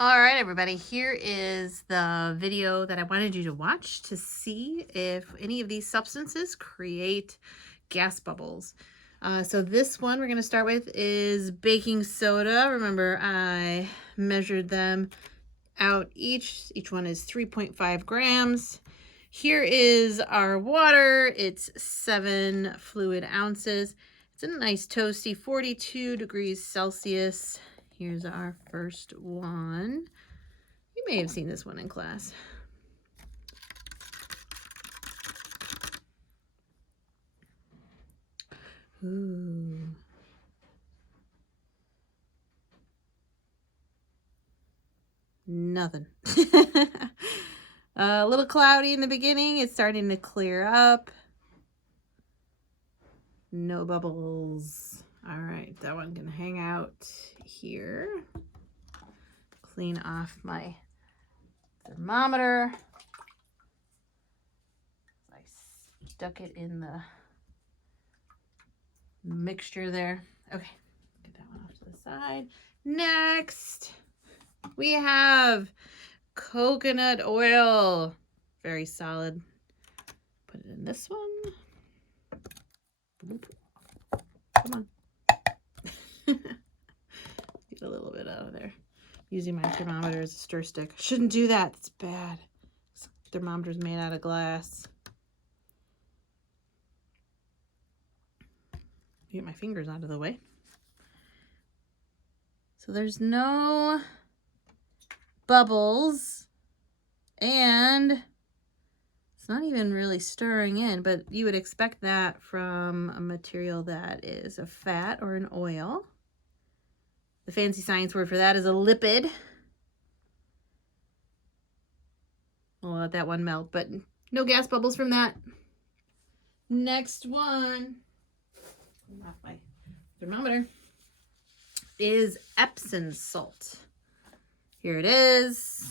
All right, everybody, here is the video that I wanted you to watch to see if any of these substances create gas bubbles. So this one we're going to start with is baking soda. Remember, I measured them out each. Each one is 3.5 grams. Here is our water. It's 7 fluid ounces. It's a nice toasty 42 degrees Celsius. Here's our first one. You may have seen this one in class. Ooh. Nothing. A little cloudy in the beginning. It's starting to clear up. No bubbles. All right, that one can hang out here. Clean off my thermometer. I stuck it in the mixture there. Okay, get that one off to the side. Next, we have coconut oil. Very solid. Put it in this one. Come on. Get a little bit out of there. Using my thermometer as a stir stick. Shouldn't do that. It's bad. This thermometer's made out of glass. Get my fingers out of the way. So there's no bubbles, and it's not even really stirring in, but you would expect that from a material that is a fat or an oil. The fancy science word for that is a lipid. We'll let that one melt, but no gas bubbles from that. Next one, off my thermometer, is Epsom salt. Here it is.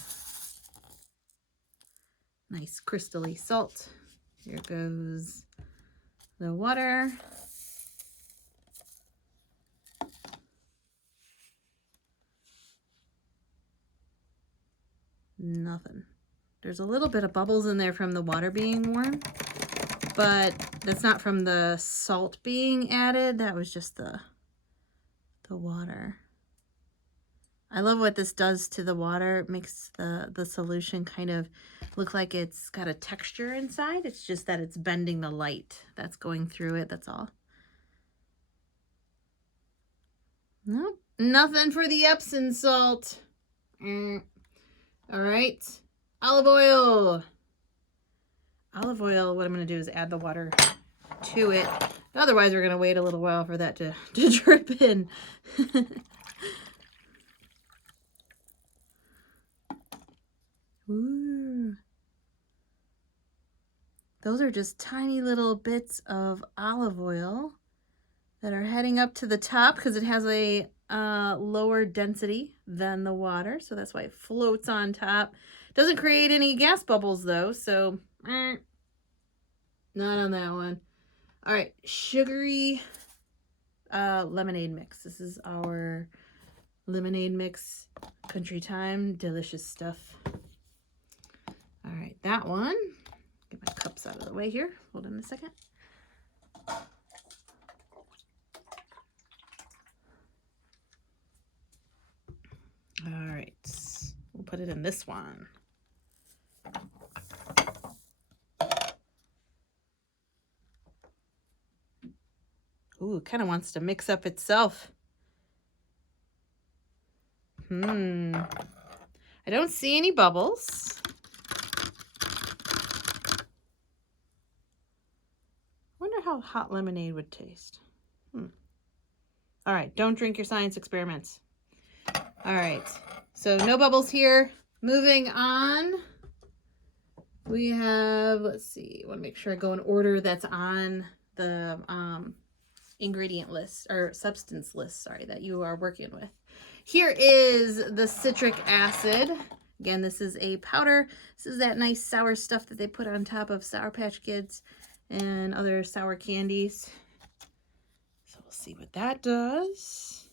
Nice crystally salt. Here goes the water. Nothing. There's a little bit of bubbles in there from the water being warm, but that's not from the salt being added. That was just the water. I love what this does to the water. It makes the solution kind of look like it's got a texture inside. It's just that it's bending the light that's going through it. That's all. Nope. Nothing for the Epsom salt. All right. Olive oil. Olive oil, what I'm going to do is add the water to it. Otherwise, we're going to wait a little while for that to drip in. Ooh. Those are just tiny little bits of olive oil that are heading up to the top because it has a lower density than the water. So that's why it floats on top. Doesn't create any gas bubbles though. So not on that one. All right, sugary lemonade mix. This is our lemonade mix. Country Time, delicious stuff. All right, that one. Get my cups out of the way here. Hold on a second. All right, we'll put it in this one. Ooh, it kind of wants to mix up itself. I don't see any bubbles. Wonder how hot lemonade would taste. All right, don't drink your science experiments. All right, so no bubbles here. Moving on, we have, let's see, I want to make sure I go in order that's on the ingredient list or substance list, sorry, that you are working with. Here is the citric acid. Again, this is a powder. This is that nice sour stuff that they put on top of Sour Patch Kids and other sour candies. So we'll see what that does.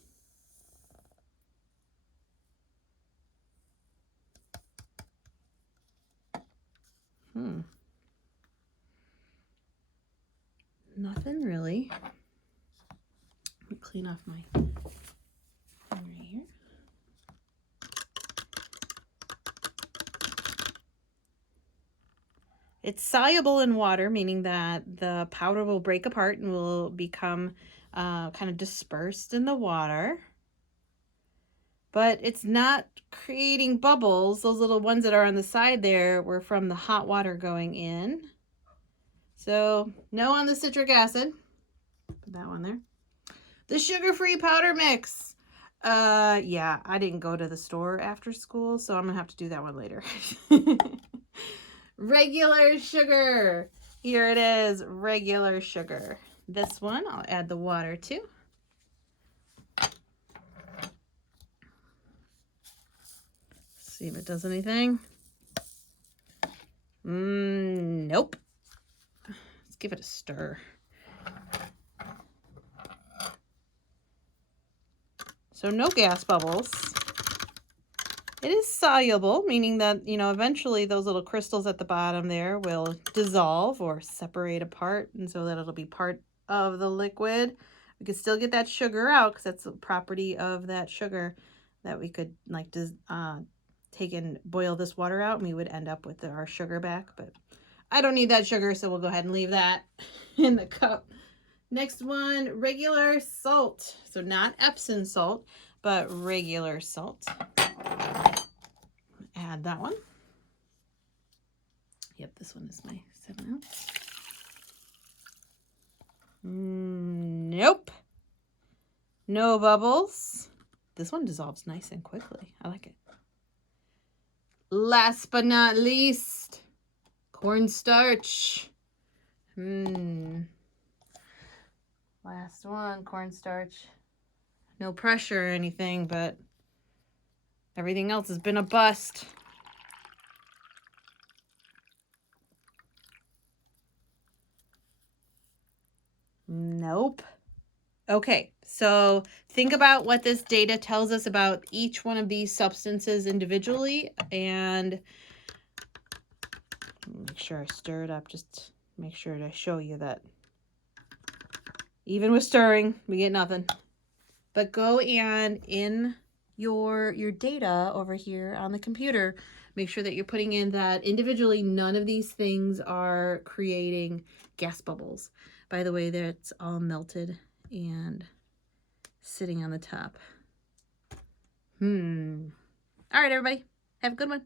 Nothing really. Let me clean off my thing right here. It's soluble in water, meaning that the powder will break apart and will become kind of dispersed in the water. But it's not creating bubbles. Those little ones that are on the side there were from the hot water going in. So no on the citric acid. Put that one there. The sugar-free powder mix. Yeah, I didn't go to the store after school, so I'm gonna have to do that one later. Regular sugar. Here it is, regular sugar. This one, I'll add the water to. See if it does anything. Nope. Let's give it a stir. So no gas bubbles. It is soluble, meaning that, you know, eventually those little crystals at the bottom there will dissolve or separate apart, and so that it'll be part of the liquid. We could still get that sugar out because that's the property of that sugar, that we could like take and boil this water out and we would end up with our sugar back. But I don't need that sugar, so we'll go ahead and leave that in the cup. Next one, regular salt. So not Epsom salt, but regular salt. Add that one. Yep, this one is my 7 ounce. Nope. No bubbles. This one dissolves nice and quickly. I like it. Last but not least, cornstarch. Last one, cornstarch. No pressure or anything, but everything else has been a bust. Nope. Okay, so think about what this data tells us about each one of these substances individually, and make sure I stir it up. Just make sure to show you that even with stirring, we get nothing. But go and in your data over here on the computer, make sure that you're putting in that individually none of these things are creating gas bubbles. By the way, that's all melted and sitting on the top. All right, everybody, have a good one.